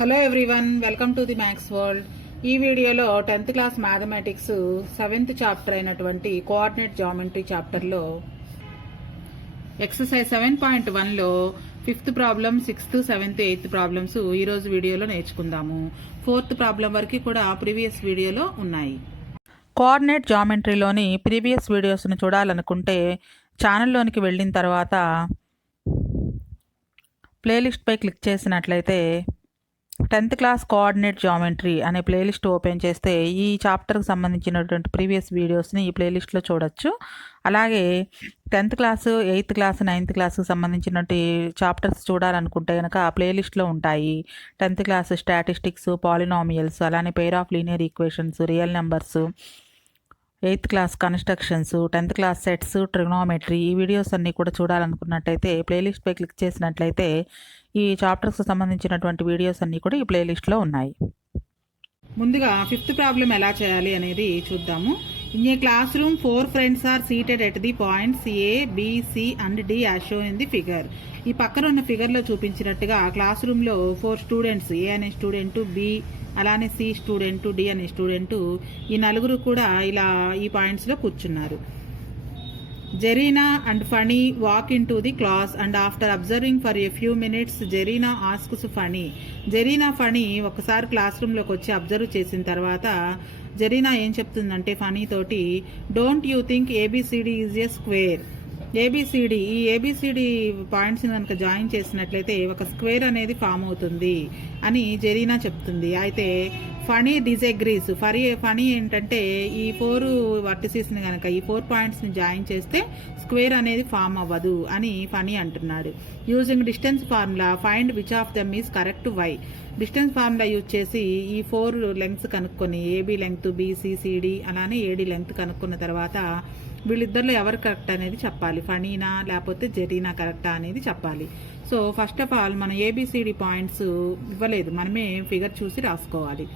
Hello everyone, welcome to the maths world. ఈ వీడియోలో 10th class mathematics 7th chapter అయినటువంటి coordinate geometry చాప్టర్లో exercise 7.1లో 5th problem, 6th, 7th, 8th problems ఈరోజు వీడియోలో నేర్చుకుందాము. 4th ప్రాబ్లం వరకు కూడా ప్రీవియస్ వీడియోలో ఉన్నాయి. కోఆర్డినేట్ జామెట్రీలోని ప్రీవియస్ వీడియోస్ను చూడాలనుకుంటే ఛానల్లోనికి వెళ్ళిన తర్వాత ప్లేలిస్ట్పై క్లిక్ చేసినట్లయితే 10th క్లాస్ కోఆర్డినేట్ జామెట్రీ అనే ప్లేలిస్ట్ ఓపెన్ చేస్తే ఈ చాప్టర్కి సంబంధించినటువంటి ప్రీవియస్ వీడియోస్ని ఈ ప్లేలిస్ట్లో చూడొచ్చు. అలాగే 10th class, 8th class, 9th క్లాస్కి సంబంధించినటువంటి చాప్టర్స్ చూడాలనుకుంటే కనుక ఆ ప్లేలిస్ట్లో ఉంటాయి. 10th క్లాస్ స్టాటిస్టిక్స్, పాలినామియల్స్, అలానే pair of linear equations, real numbers, 8th class constructions, 10th class sets, trigonometry, ఈ వీడియోస్ అన్నీ కూడా చూడాలనుకున్నట్టయితే ప్లేలిస్ట్పై క్లిక్ చేసినట్లయితే ఈ చాప్టర్స్కి సంబంధించినటువంటి వీడియోస్ అన్నీ కూడా ఈ ప్లేలిస్ట్లో ఉన్నాయి. ముందుగా 5th ప్రాబ్లం ఎలా చేయాలి అనేది చూద్దాము. In a classroom 4 friends are seated at the points A, B, C and D as shown in the figure. ఈ పక్కన ఉన్న ఫిగర్లో చూపించినట్టుగా క్లాస్ రూమ్లో 4 స్టూడెంట్స్, ఏ అనే స్టూడెంట్, బి అలానే సి స్టూడెంట్, డి అనే స్టూడెంట్, ఈ నలుగురు కూడా ఇలా ఈ పాయింట్స్లో కూర్చున్నారు. Jerina and Funny walk into the class and after observing for a few minutes, Jerina asks Funny. Jerina Funny ఒకసారి క్లాస్ రూమ్లోకి వచ్చి అబ్జర్వ్ చేసిన తర్వాత జెరీనా ఏం చెప్తుందంటే ఫనీ తోటి, don't you think ABCD is a square. ABCD, ఈ ఏబిసిడి పాయింట్స్ని కనుక జాయిన్ చేసినట్లయితే ఒక స్క్వేర్ అనేది ఫామ్ అవుతుంది అని జెరీనా చెప్తుంది. అయితే ఫనీ డిజగ్రీస్. ఫనీ ఏంటంటే ఈ 4 వర్టిసెస్ని కనుక ఈ 4 పాయింట్స్ని జాయిన్ చేస్తే స్క్వేర్ అనేది ఫామ్ అవ్వదు అని ఫనీ అంటున్నాడు. Using distance formula find which of them is correct why. Distance formula use చేసి ఈ 4 లెంగ్త్స్ కనుక్కొని, ఏబి లెంగ్త్, బీసీ, సిడి అలానే ఏడి లెంగ్త్ కనుక్కున్న తర్వాత వీళ్ళిద్దరిలో ఎవరు కరెక్ట్ అనేది చెప్పాలి. ఫనీనా లేకపోతే జెరీనా కరెక్టా అనేది చెప్పాలి. సో ఫస్ట్ ఆఫ్ ఆల్ మనం ఏబిసిడి పాయింట్స్ ఇవ్వలేదు, మనమే ఫిగర్ చూసి రాసుకోవాలి.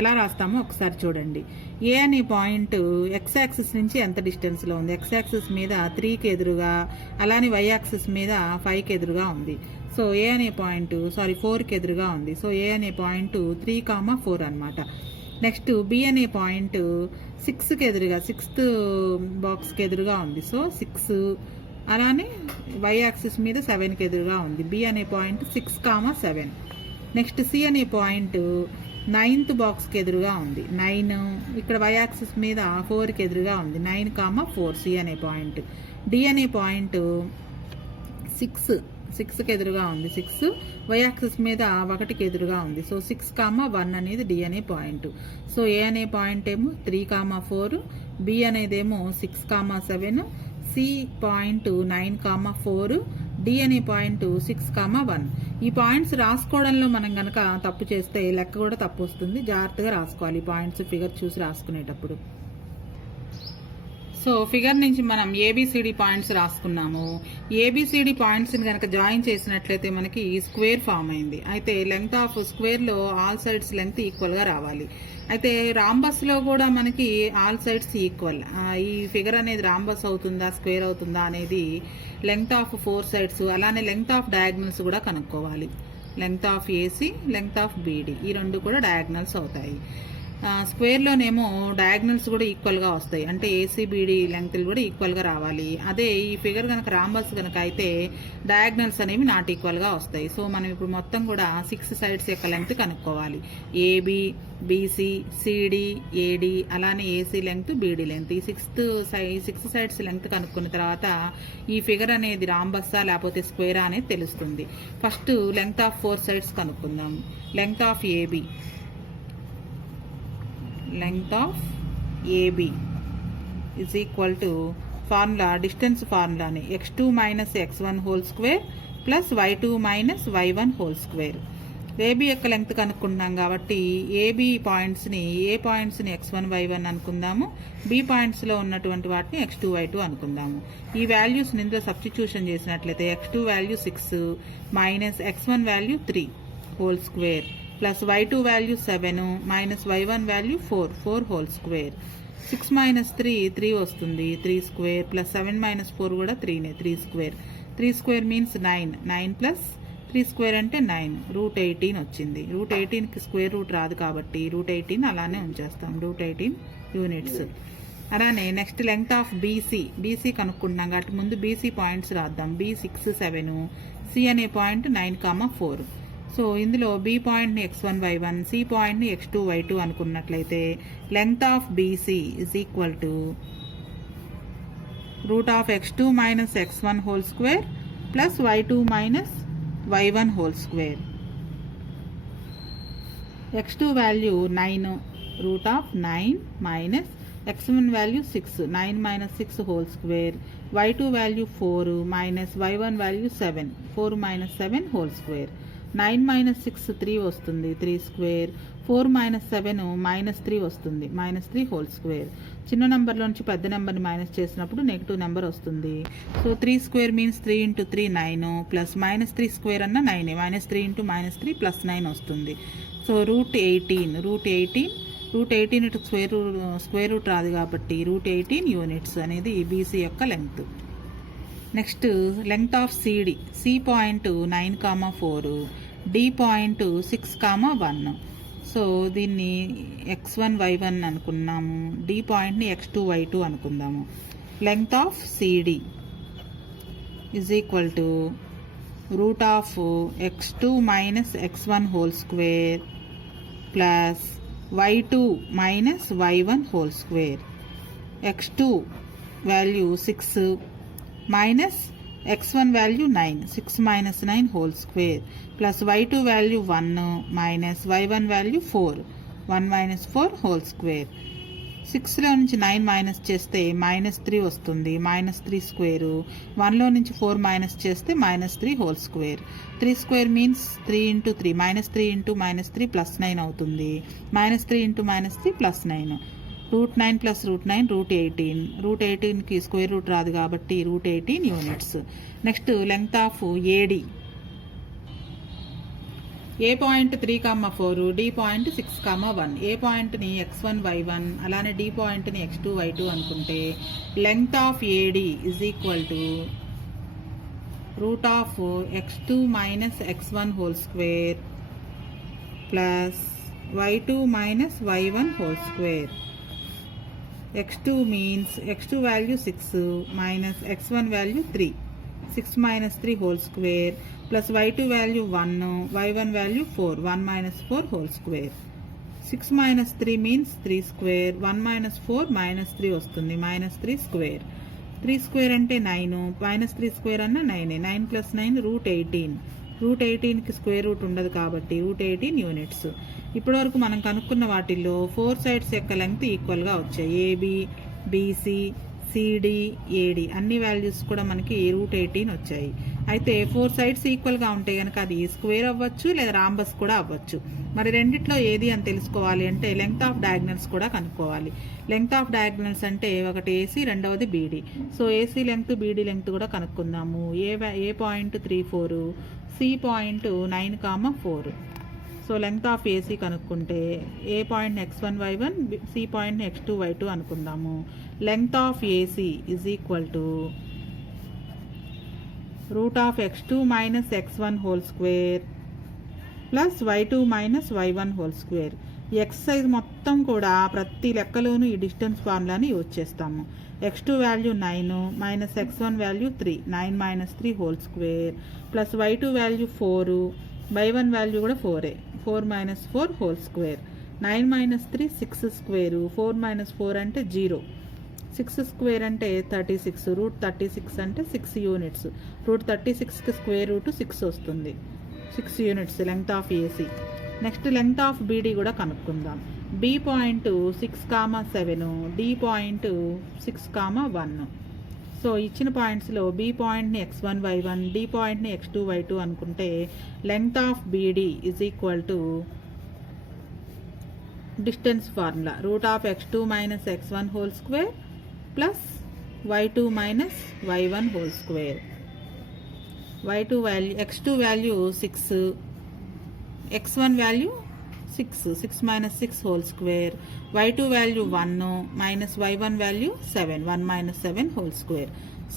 ఎలా రాస్తామో ఒకసారి చూడండి. ఏ అనే పాయింట్ ఎక్స్ యాక్సిస్ నుంచి ఎంత డిస్టెన్స్లో ఉంది? ఎక్స్ యాక్సిస్ మీద 3కి ఎదురుగా, అలానే వై యాక్సిస్ మీద 5కి ఎదురుగా ఉంది. సో ఏ అనే పాయింట్ 4కి ఎదురుగా ఉంది. సో ఏ అనే పాయింట్ 3,4 అనమాట. నెక్స్ట్ బి అనే పాయింట్ 6కి ఎదురుగా, 6th బాక్స్కి ఎదురుగా ఉంది. సో 6, అలానే వై యాక్సిస్ మీద 7కి ఎదురుగా ఉంది. బి అనే పాయింట్ 6,7. నెక్స్ట్ సి అనే పాయింట్ 9th బాక్స్కి ఎదురుగా ఉంది. 9 ఇక్కడ వై యాక్సిస్ మీద 4కి ఎదురుగా ఉంది. 9,4 సి అనే పాయింట్. డి అనే పాయింట్ 6కి ఎదురుగా ఉంది. 6 వై యాక్సిస్ మీద 1కి ఎదురుగా ఉంది. సో 6,1 అనేది డి అనే పాయింట్. సో ఏ అనే పాయింట్ ఏమో 3,4, బి అనేదేమో 6,7, సి పాయింట్ 9,4, డి అనే పాయింట్ 6,1. ఈ పాయింట్స్ రాసుకోవడంలో మనం కనుక తప్పు చేస్తే లెక్క కూడా తప్పు వస్తుంది. జాగ్రత్తగా రాసుకోవాలి ఈ పాయింట్స్ ఫిగర్ చూసి రాసుకునేటప్పుడు. సో ఫిగర్ నుంచి మనం ఏబిసిడి పాయింట్స్ రాసుకున్నాము. ఏబిసిడి పాయింట్స్ని కనుక జాయిన్ చేసినట్లయితే మనకి స్క్వేర్ ఫామ్ అయింది. అయితే లెంగ్త్ ఆఫ్ స్క్వేర్లో ఆల్ సైడ్స్ లెంగ్త్ ఈక్వల్గా రావాలి. అయితే రాంబస్లో కూడా మనకి ఆల్ సైడ్స్ ఈక్వల్. ఈ ఫిగర్ అనేది రాంబస్ అవుతుందా, స్క్వేర్ అవుతుందా అనేది లెంగ్త్ ఆఫ్ 4 సైడ్స్, అలానే లెంగ్త్ ఆఫ్ డయాగ్నల్స్ కూడా కనుక్కోవాలి. Length of AC, length of BD, ఈ రెండు కూడా డయాగ్నల్స్ అవుతాయి. స్క్వేర్లోనేమో డయాగ్నల్స్ కూడా ఈక్వల్గా వస్తాయి, అంటే ఏసీబీడీ లెంగ్త్లు కూడా ఈక్వల్గా రావాలి. అదే ఈ ఫిగర్ కనుక రాంబస్ కనుక అయితే డయాగ్నల్స్ అనేవి నాట్ ఈక్వల్గా వస్తాయి. సో మనం ఇప్పుడు మొత్తం కూడా 6 సైడ్స్ యొక్క లెంగ్త్ కనుక్కోవాలి. ఏబి, బీసీ, సిడి, ఏడి అలానే ఏసీ లెంగ్త్, బీడీ లెంగ్త్, ఈ 6 సైడ్స్ లెంగ్త్ కనుక్కున్న తర్వాత ఈ ఫిగర్ అనేది రాంబస్సా లేకపోతే స్క్వేరా అనేది తెలుస్తుంది. ఫస్ట్ లెంగ్త్ ఆఫ్ 4 సైడ్స్ కనుక్కుందాం. Length of AB, length of AB is equal to formula, distance formula ni x2 minus x1 whole square plus y2 minus y1 whole square. AB యొక్క లెంగ్త్ కనుక్కుంటున్నాం కాబట్టి AB పాయింట్స్ని, ఏ పాయింట్స్ని x1 y1 అనుకుందాము, B పాయింట్స్లో ఉన్నటువంటి వాటిని x2 y2 అనుకుందాము. ఈ వాల్యూస్ని ఇందులో సబ్స్టిట్యూషన్ చేసినట్లయితే x2 value 6 minus x1 value 3 whole square plus y2 value 7 minus y1 value 4 whole square. 6 minus 3 వస్తుంది, 3 స్క్వేర్ ప్లస్ 7 మైనస్ 4 కూడా 3 square. 3 square means 9 plus 3 square అంటే 9, రూట్ 18 వచ్చింది. రూట్ 18కి స్క్వేర్ రూట్ రాదు కాబట్టి రూట్ 18 అలానే ఉంచేస్తాం, రూట్ 18 యూనిట్స్. అలానే next length of BC కనుక్కుంటున్నాం కాబట్టి ముందు బీసీ పాయింట్స్ రాద్దాం. B 6 7, సి అనే పాయింట్ 9, 4. సో ఇందులో బి పాయింట్ని x1 y1, సి పాయింట్ని x2 y2 అనుకున్నట్లయితే length of BC is equal to root of x2 minus x1 whole square plus y2 minus y1 whole square. x2 value 9, root of 9 minus x1 value 6, 9 minus 6 whole square, y2 value 4 minus y1 value 7, 4 minus 7 whole square. 9 minus 6 3 వస్తుంది, 3 square. 4 minus 7 minus 3 వస్తుంది, minus 3 whole square. చిన్న నెంబర్లోంచి పెద్ద నెంబర్ని minus చేసినప్పుడు negative number వస్తుంది. So 3 square means 3 into 3 9, plus minus 3 square అన్న 9, minus 3 into minus 3 plus 9 వస్తుంది. So root 18 ఇటు స్క్వేర్ రూట్ రాదు కాబట్టి రూట్ 18 యూనిట్స్ అనేది బీసీ యొక్క length. Next length of CD, C point 9, 4, D point 6, 1. So దీన్ని x1 y1 అనుకున్నాము, డి పాయింట్ని x2 y2 అనుకుందాము. Length of CD is equal to root of x2 minus x1 whole square plus y2 minus y1 whole square. x2 value 6 minus x1 value 9, 6 minus 9 whole square plus y2 value 1 minus y1 value 4, 1 minus 4 whole square. 6లో నుంచి 9 minus చేస్తే minus 3 వస్తుంది, minus 3 square. 1లో నుంచి 4 minus చేస్తే minus 3 whole square. 3 square means 3 into 3, minus 3 into minus 3 plus 9 అవుతుంది, minus 3 into minus 3 plus 9. Root 9 plus root 9 root 18. Root 18కి square root రాదు కాబట్టి root 18 units. Next length of AD, A point 3, 4, D point 6, 1. A పాయింట్ని x1 y1 అలానే D పాయింట్ని x2 y2 అనుకుంటే length of AD is equal to root of x2 minus x1 whole square plus y2 minus y1 whole square. x2 means x2 value 6 minus x1 value 3, 6 minus 3 whole square plus y2 value 1, y1 value 4, 1 minus 4 whole square. 6 minus 3 means 3 square, 1 minus 4 minus 3 వస్తుంది, minus 3 square. 3 square అంటే 9, minus 3 square అన్న 9, 9 plus 9 root 18. Root 18కి square root ఉండదు కాబట్టి root 18 units. ఇప్పటివరకు మనం కనుక్కున్న వాటిల్లో 4 సైడ్స్ యొక్క లెంగ్త్ ఈక్వల్గా వచ్చాయి. ఏబి, బీసీ, సిడి, ఏడి అన్ని వాల్యూస్ కూడా మనకి రూట్ 18 వచ్చాయి. అయితే 4 సైడ్స్ ఈక్వల్గా ఉంటే కనుక అది స్క్వేర్ అవ్వచ్చు లేదా రాంబస్ కూడా అవ్వచ్చు. మరి రెండిట్లో ఏది అని తెలుసుకోవాలి అంటే లెంగ్త్ ఆఫ్ డయాగ్నల్స్ కూడా కనుక్కోవాలి. లెంగ్త్ ఆఫ్ డయాగ్నల్స్ అంటే ఒకటి ఏసీ, రెండవది BD. So AC length, BD length కూడా కనుక్కుందాము. A point 3, 4, C point 9, 4. So length of AC కనుక్కుంటే A point x1 y1, C point x2 y2 అనుకుందాము. Length of AC is equal to root of x2 minus x1 whole square plus y2 minus y1 whole square. ఈ exercise మొత్తం కూడా ప్రతి లెక్కలోనూ ఈ distance ఫార్ములాని use చేస్తాము. x2 value 9 minus x1 value 3, 9 minus 3 whole square plus y2 value 4, y1 value కూడా 4, 4 minus 4 whole square. 9 minus 3 6 square, 4 minus 4 అంటే 0, 6 square అంటే 36, రూట్ 36 అంటే 6 యూనిట్స్. రూట్ 36కి స్క్వేర్ రూట్ 6 వస్తుంది, 6 units length of AC. Next length of BD కూడా కనుక్కుందాం. B point 6, 7, D point 6, 1. So ఇచ్చిన పాయింట్స్లో బి పాయింట్ని x1 y1, డి పాయింట్ని x2 y2 అనుకుంటే length of BD is equal to distance formula root of x2 minus x1 whole square plus y2 minus y1 whole square. y2 value, x2 value 6, x1 value 6, 6 minus 6 whole square, y2 value 1 minus y1 value 7, 1 minus 7 whole square.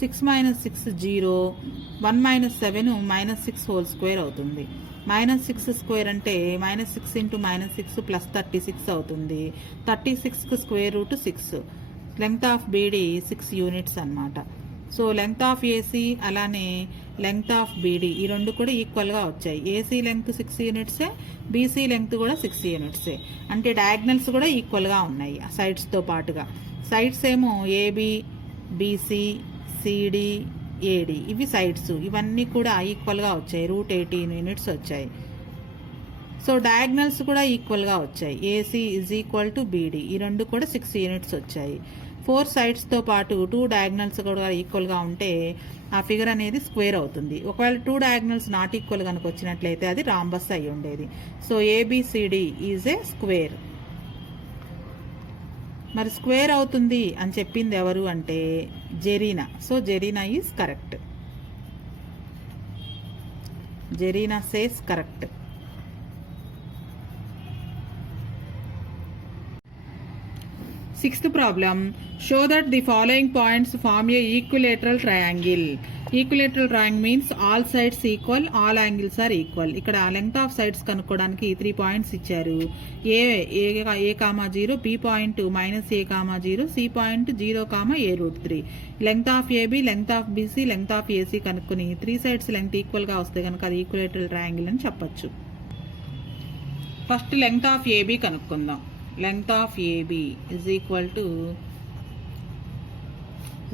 6 minus 6 0, 1 minus 7 minus 6 whole square అవుతుంది. -6 square అంటే -6 into -6 plus 36 అవుతుంది. 36కి square root 6. Length of BD 6 units అన్నమాట. So length of AC అలానే length of BD ఈ రెండు కూడా ఈక్వల్గా వచ్చాయి. ఏసీ లెంగ్త్ 6 యూనిట్సే, బీసీ లెంగ్త్ కూడా 6 యూనిట్సే. అంటే డయాగ్నల్స్ కూడా ఈక్వల్గా ఉన్నాయి సైడ్స్తో పాటుగా. సైడ్స్ ఏమో ఏబి, బీసీ, సిడి, ఏడి ఇవి సైడ్స్. ఇవన్నీ కూడా ఈక్వల్గా వచ్చాయి. √18 యూనిట్స్ వచ్చాయి. సో డయాగ్నల్స్ కూడా ఈక్వల్గా వచ్చాయి. AC is equal to beedi ఈ రెండు కూడా 6 యూనిట్స్ వచ్చాయి. 4 సైడ్స్తో పాటు 2 డయాగ్నల్స్ కూడా ఈక్వల్గా ఉంటే ఆ ఫిగర్ అనేది స్క్వేర్ అవుతుంది. ఒకవేళ 2 డయాగ్నల్స్ నాట్ ఈక్వల్ కనుక వచ్చినట్లయితే అది రాంబస్ అయి ఉండేది. So ABCD is a square. మరి స్క్వేర్ అవుతుంది అని చెప్పింది ఎవరు అంటే Zarina. So Zarina is correct. Zarina says correct. Sixth problem, show that the following points form a equilateral triangle. Equilateral triangle means all sides equal, all angles are equal. ఇక్కడ length of sides కనుక్కోవడానికి 3 points ఇచ్చారు. a, 0, b point -a, 0, c point 0, a√3. Length of AB, length of BC, length of AC కనుక్కొని 3 sides length ఈక్వల్గా వస్తే కనుక అది equilateral triangle అని చెప్పచ్చు. ఫస్ట్ లెంగ్త్ ఆఫ్ ఏబి కనుక్కుందాం. Length of AB is equal to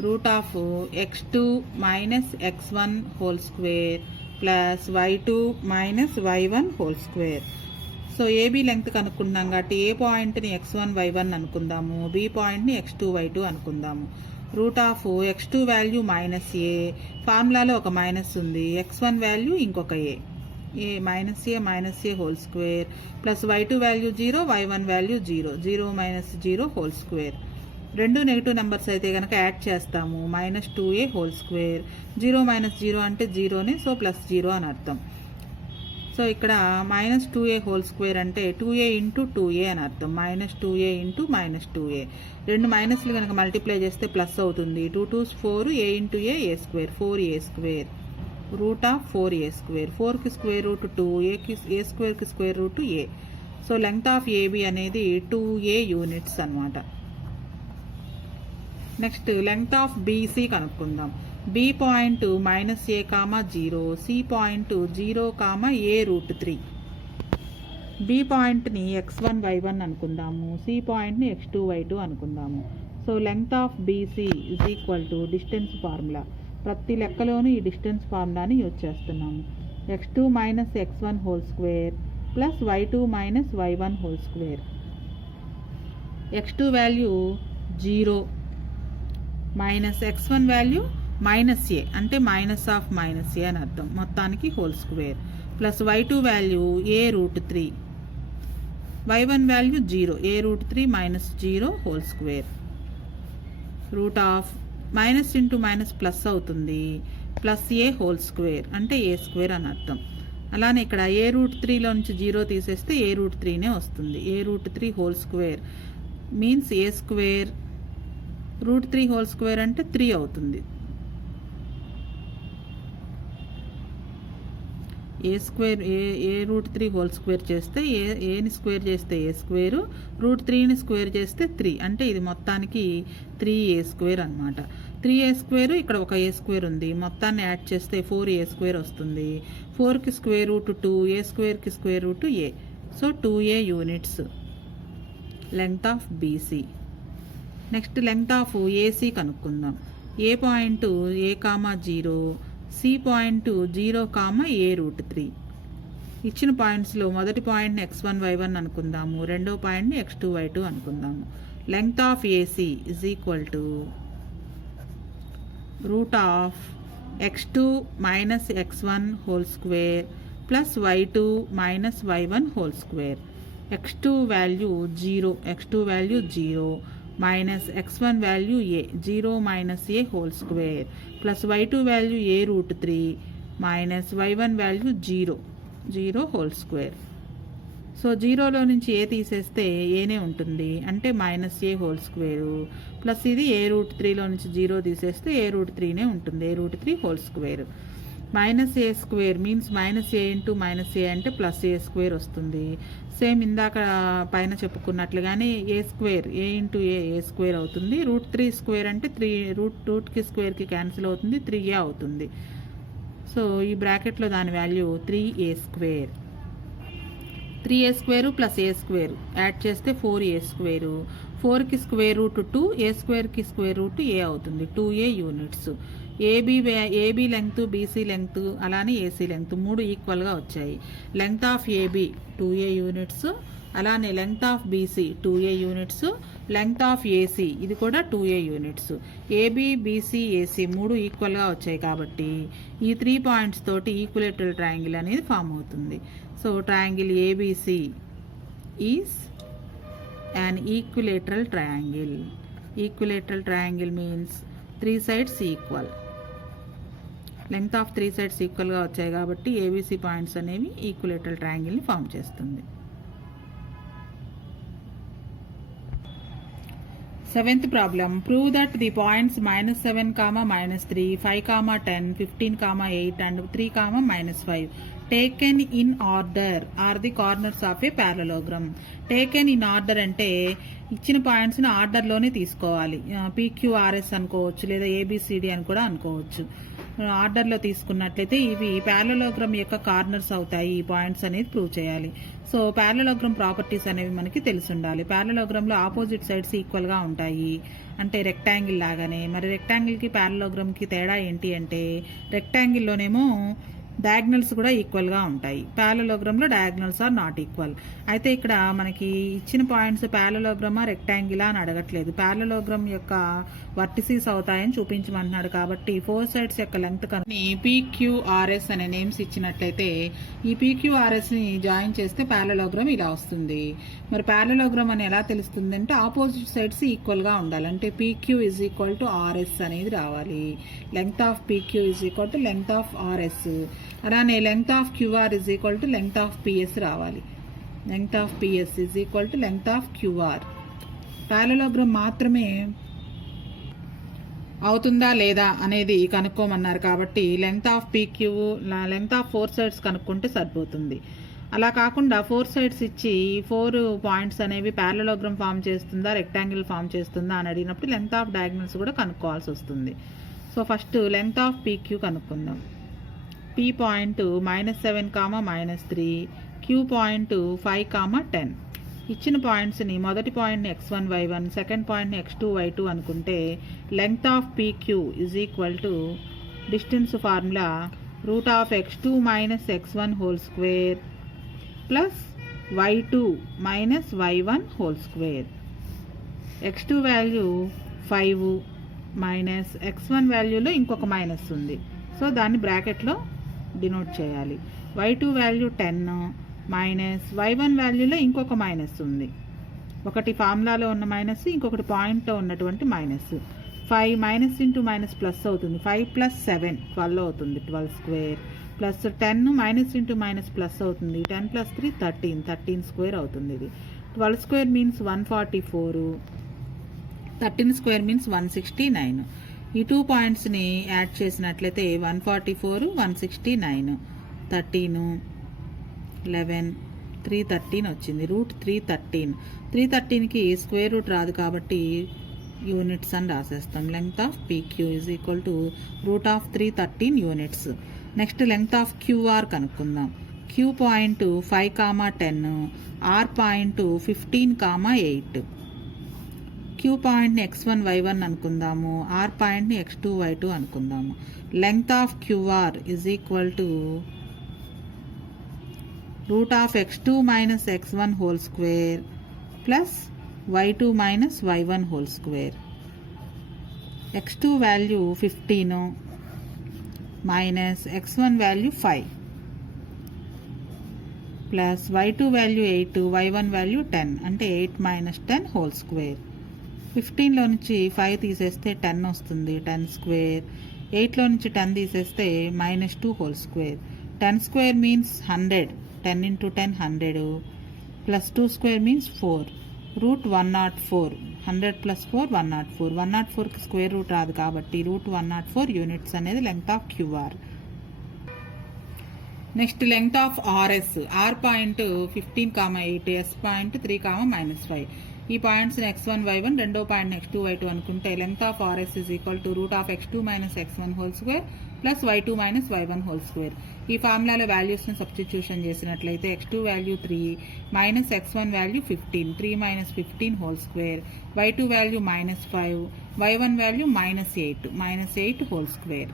root of x2 minus x1 whole square plus y2 minus y1 whole square. So AB length కనుక్కుందాం కాబట్టి ఏ పాయింట్ని x1 y1 అనుకుందాము, బి పాయింట్ని x2 y2 అనుకుందాము. Route of x2 value -a, ఫార్ములాలో ఒక minus ఉంది, x1 value ఇంకొక a -a whole square plus y2 value 0, y1 value 0, 0 - 0 whole square. రెండు నెగిటివ్ నెంబర్స్ అయితే కనుక యాడ్ చేస్తాము. -2a హోల్ స్క్వేర్, 0 - 0 అంటే 0నే, సో +0 అని అర్థం. సో ఇక్కడ -2a హోల్ స్క్వేర్ అంటే 2a ఇంటూ 2a అని అర్థం. -2a into -2a. రెండు మైనస్లు కనుక మల్టిప్లై చేస్తే ప్లస్ అవుతుంది. 2 2s 4, a into a square, 4a square. Root of 4a square, 4కి స్క్వేర్ రూట్ 2, ఏ స్క్వేర్కి square root a. So length of AB అనేది 2a యూనిట్స్ అనమాట. నెక్స్ట్ లెంగ్త్ ఆఫ్ బీసీ కనుక్కుందాం. B point -a, 0, C point 0, a√3. B పాయింట్ని x1 y1 అనుకుందాము, C పాయింట్ని x2 y2 అనుకుందాము. So length of BC is equal to distance formula. ప్రతి లెక్కలోనూ ఈ డిస్టెన్స్ ఫార్ములాని యూజ్ చేస్తున్నాము. x2 - x1 whole square plus y2 - y1 whole square. x2 value 0 minus x1 value -a అంటే minus of -a అని అర్థం, మొత్తానికి whole square. Plus y2 value a√3, y1 value 0, a√3 - 0 whole square. Root of minus into minus plus అవుతుంది, plus a whole square అంటే a square అని అర్థం. అలానే ఇక్కడ a√3లో నుంచి 0 తీసేస్తే a√3నే వస్తుంది. a√3 whole square means a square, √3 whole square అంటే 3 అవుతుంది. ఏ స్క్వేర్ a√3 హోల్ స్క్వేర్ చేస్తే ఏని స్క్వేర్ చేస్తే a స్క్వేరు, √3ని స్క్వేర్ చేస్తే 3 అంటే ఇది మొత్తానికి 3a స్క్వేర్ అనమాట. 3a స్క్వేర్, ఇక్కడ ఒక a స్క్వేర్ ఉంది, మొత్తాన్ని యాడ్ చేస్తే 4a స్క్వేర్ వస్తుంది. 4కి స్క్వేర్ రూట్ 2, a స్క్వేర్కి square root a. So 2a units length of BC. Next length of AC కనుక్కుందాం. A point a, 0, C point 0, a√3. ఇచ్చిన పాయింట్స్లో మొదటి పాయింట్ని x1 y1 అనుకుందాము, రెండో పాయింట్ని x2 y2 అనుకుందాము. Length of AC is equal to root of x2 - x1 whole square plus y2 - y1 whole square. x2 value 0 minus x1 value a, 0 - a whole square plus y2 value a√3 minus y1 value 0 whole square. So జీరోలో నుంచి ఏ తీసేస్తే ఏనే ఉంటుంది అంటే -a² plus ఇది a√3లో నుంచి 0 తీసేస్తే a√3నే ఉంటుంది, a√3² -a² means -a into -a అంటే +a² వస్తుంది. సేమ్ ఇందాక పైన చెప్పుకున్నట్లుగానే a² a ఇంటూ a² అవుతుంది. √3² అంటే రూట్కి స్క్వేర్కి క్యాన్సిల్ అవుతుంది, 3a అవుతుంది. సో ఈ బ్రాకెట్లో దాని value 3a² 3a² plus a² add చేస్తే 4a². 4కి స్క్వేర్ రూట్ 2, a²కి స్క్వేర్ రూట్ a అవుతుంది, 2a units. AB length, BC length, అలానే ఏసీ లెంగ్త్ 3 ఈక్వల్గా వచ్చాయి. Length of AB 2a units, అలానే length of BC 2a units, length of AC ఇది కూడా 2a units. AB, BC, AC 3 ఈక్వల్గా వచ్చాయి కాబట్టి ఈ 3 పాయింట్స్ తోటి ఈక్విలేటరల్ ట్రయాంగిల్ అనేది ఫామ్ అవుతుంది. So triangle ABC is an equilateral triangle. Equilateral triangle means 3 sides equal. Length of 3 sides ఈక్వల్గా వచ్చాయి కాబట్టి ఏబీసీ పాయింట్స్ అనేవి ఈక్విలేటరల్ ట్రయాంగిల్ని ఫామ్ చేస్తుంది. 7th problem. Prove that the points -7, -3, 5, 10, 15, 8 and 3, -5 taken in order are the corners of a parallelogram. Taken in order అంటే ఇచ్చిన పాయింట్స్ని ఆర్డర్లోనే తీసుకోవాలి. PQRS అనుకోవచ్చు, లేదా ABCD అని కూడా అనుకోవచ్చు. ఆర్డర్లో తీసుకున్నట్లయితే ఇవి ప్యారలోగ్రామ్ యొక్క కార్నర్స్ అవుతాయి. ఈ పాయింట్స్ అనేది ప్రూవ్ చేయాలి. సో ప్యారలోగ్రామ్ ప్రాపర్టీస్ అనేవి మనకి తెలిసి ఉండాలి. ప్యారలోగ్రామ్లో ఆపోజిట్ సైడ్స్ ఈక్వల్గా ఉంటాయి అంటే రెక్టాంగిల్ లాగానే. మరి రెక్టాంగిల్కి ప్యారలోగ్రామ్కి తేడా ఏంటి అంటే రెక్టాంగిల్లోనేమో డయాగ్నల్స్ కూడా ఈక్వల్గా ఉంటాయి, ప్యారలోగ్రామ్లో డయాగ్నల్స్ ఆర్ నాట్ ఈక్వల్. అయితే ఇక్కడ మనకి ఇచ్చిన పాయింట్స్ ప్యారలోగ్రామా రెక్టాంగిలా అని అడగట్లేదు, ప్యారలోగ్రామ్ యొక్క వర్టిసీస్ అవుతాయని చూపించమంటున్నాడు. కాబట్టి 4 sides యొక్క లెంగ్త్ కనుక PQRS అనే నేమ్స్ ఇచ్చినట్లయితే ఈ PQRSని జాయిన్ చేస్తే ప్యారలోగ్రామ్ ఇలా వస్తుంది. మరి ప్యారలోగ్రామ్ అని ఎలా తెలుస్తుంది అంటే ఆపోజిట్ సైడ్స్ ఈక్వల్గా ఉండాలి. అంటే PQ = RS అనేది రావాలి. Length of PQ = length of RS. అలానే length of QR = length of PS రావాలి. Length of PS = length of QR. Parallelogram మాత్రమే అవుతుందా లేదా అనేది కనుక్కోమన్నారు కాబట్టి length of PQ, length of 4 sides కనుక్కుంటే సరిపోతుంది. అలా కాకుండా 4 sides ఇచ్చి 4 పాయింట్స్ అనేవి ప్యారలోగ్రామ్ ఫామ్ చేస్తుందా రెక్టాంగిల్ ఫామ్ చేస్తుందా అని అడిగినప్పుడు లెంగ్త్ ఆఫ్ డయాగ్నల్స్ కూడా కనుక్కోవాల్సి వస్తుంది. So first length of PQ కనుక్కుందాం. P point -7, -3, Q point 5, 10. ఇచ్చిన పాయింట్స్ని మొదటి పాయింట్ని x1, y1, సెకండ్ పాయింట్ని x2, y2 అనుకుంటే length of PQ = distance formula √(x2 - x1) plus y2 - y1 x2 value 5 minus x1 వాల్యూలో ఇంకొక మైనస్ ఉంది, సో దాన్ని బ్రాకెట్లో డినోట్ చేయాలి. y2 వాల్యూ 10 మైనస్ y1 వాల్యూలో ఇంకొక మైనస్ ఉంది. ఒకటి ఫార్ములాలో ఉన్న మైనస్, ఇంకొకటి పాయింట్లో ఉన్నటువంటి minus. 5 minus into minus plus అవుతుంది. 5 + 7 12 అవుతుంది, 12² plus 10 minus into minus plus అవుతుంది. 10 + 3 13, 13² అవుతుంది. ఇది 12² మీన్స్ 144, 13² మీన్స్ 169. ఈ 2 పాయింట్స్ని యాడ్ చేసినట్లయితే 144, 169, 13, 11, 313 వచ్చింది. √313. 313కి స్క్వేర్ రూట్ రాదు కాబట్టి యూనిట్స్ అని రాసేస్తాం. Length of PQ = √313 units. Next length of QR కనుక్కుందాం. Q point 5, 10, R point 15, 8. Q పాయింట్ని x1, y1 అనుకుందాము, R పాయింట్ని x2, y2 అనుకుందాము. Length of QR = √(x2 - x1) plus y2 - y1). x2 value 15 minus x1 value 5 plus y2 value 8, y1 value 10 అంటే 8 - 10). 15లో నుంచి 5 తీసేస్తే 10 వస్తుంది, 10². 8లో నుంచి 10 తీసేస్తే -2 2². 10² means 100, 10 × 10 100. plus 2 square means 4. Root 104. 100 plus 4 104. 104 కి స్క్వేర్ రూట్ రాదు కాబట్టి రూట్ 104 యూనిట్స్ అనేది length of QR. Next length of RS. R point 15,8, S point 3,-5. ఈ పాయింట్స్ x1 y1 రెండో పాయింట్ x2 y2 అనుకుంటే length of RS is equal to root of x2 minus x1 whole square plus y2 minus y1 whole square. ఈ ఫార్ములాలో వాల్యూస్ని substitution చేసినట్లయితే x2 value 3 minus x1 value 15, 3 minus 15 whole square, y2 value minus 5, y1 value -8 whole square.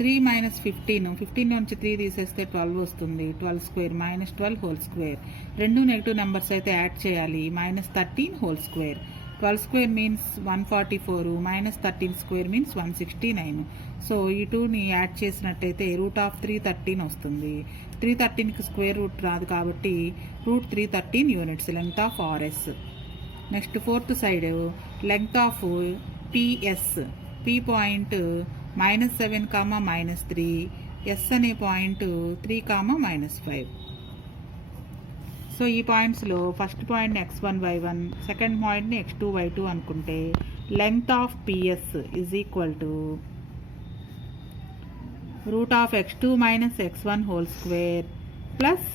3 minus 15 నుంచి 3 తీసేస్తే 12 వస్తుంది. 12 square minus 12 whole square. రెండు negative numbers అయితే add చేయాలి. -13 whole square. 12 square means 144, -13 square means 169. So ఈ 2ని add చేసినట్టయితే root of 313 వస్తుంది. 313కి స్క్వేర్ రూట్ రాదు కాబట్టి root 313 units length of RS. Next fourth side length of PS. P point -7, -3, S అనే పాయింట్ 3, -5. సో ఈ పాయింట్స్లో first point x1 y1, second పాయింట్ని x2 y2 అనుకుంటే length of PS is equal to root of x2 minus x1 whole square plus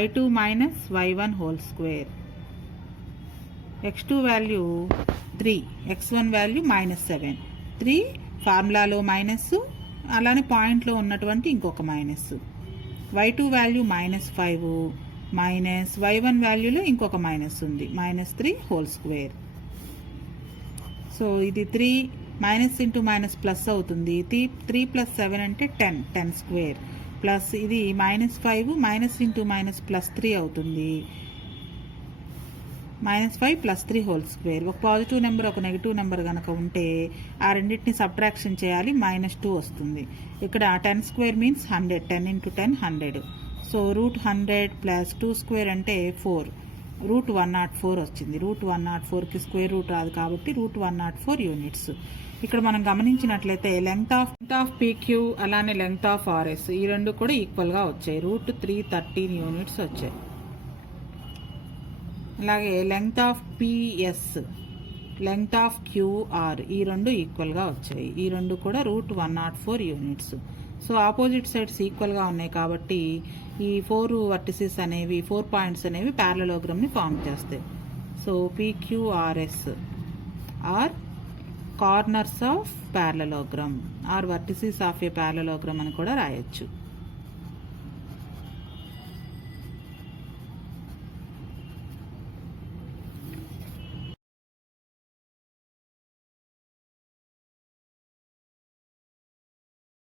y2 minus y1 whole square. x2 value 3, x1 value -7. 3 ఫార్ములాలో minus, అలానే పాయింట్లో ఉన్నటువంటి ఇంకొక minus. y2 value -5 minus y1 వాల్యూలో ఇంకొక minus ఉంది, -3 whole square. So ఇది 3 minus into minus plus అవుతుంది. 3 + 7 అంటే 10 స్క్వేర్ ప్లస్ ఇది -5 మైనస్ ఇంటూ మైనస్ +3 అవుతుంది. -5 + 3 హోల్ స్క్వేర్. ఒక పాజిటివ్ నెంబర్ ఒక నెగిటివ్ నెంబర్ కనుక ఉంటే ఆ రెండింటిని సబ్ట్రాక్షన్ చేయాలి, -2 వస్తుంది. ఇక్కడ 10 square means 100, 10 × 10 100. So root 100 + 2 square అంటే 4, రూట్ 104 వచ్చింది. రూట్ 104కి స్క్వేర్ రూట్ రాదు కాబట్టి రూట్ 104 యూనిట్స్. ఇక్కడ మనం గమనించినట్లయితే లెంగ్త్ ఆఫ్ పీక్యూ అలానే లెంగ్త్ ఆఫ్ ఆర్ఎస్ ఈ రెండు కూడా ఈక్వల్గా వచ్చాయి. రూట్ 313 యూనిట్స్ వచ్చాయి. అలాగే length of PS, length of QR ఈ రెండు ఈక్వల్గా వచ్చాయి. ఈ రెండు కూడా root 104 units. So opposite sides ఈక్వల్గా ఉన్నాయి కాబట్టి ఈ 4 వర్టిసెస్ అనేవి 4 పాయింట్స్ అనేవి ప్యారలలోగ్రామ్ని ఫామ్ చేస్తాయి. So PQRS are corners of parallelogram are vertices of a parallelogram అని కూడా రాయొచ్చు.